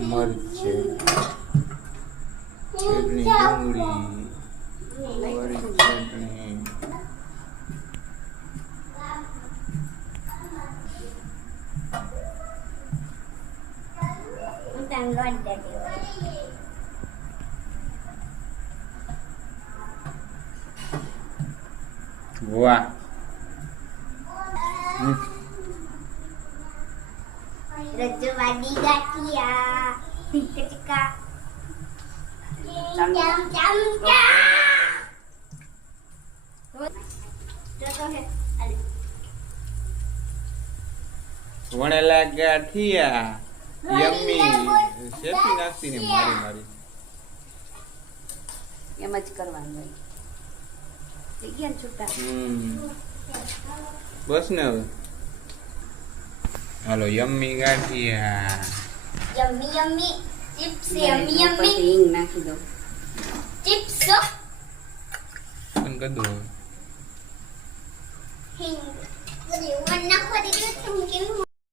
મરચે ચટણી ડુંગળી વળી ચટણી વાહ રજવાડી ગાંઠિયા ટીકા ચમ ચમ વણેલા ગાંઠિયા યમ્મી શેતી નાખતી ને મારી મારી એમ જ કરવાનું હોય થઈ ગયા ને છૂટા બસ ને હવે હાલો yummy gathiya yummy yummy chips yummy yummy હિંગ નાખી દો ચિપ્સ પણ કદું હિંગ નાખવા દીધું કેમ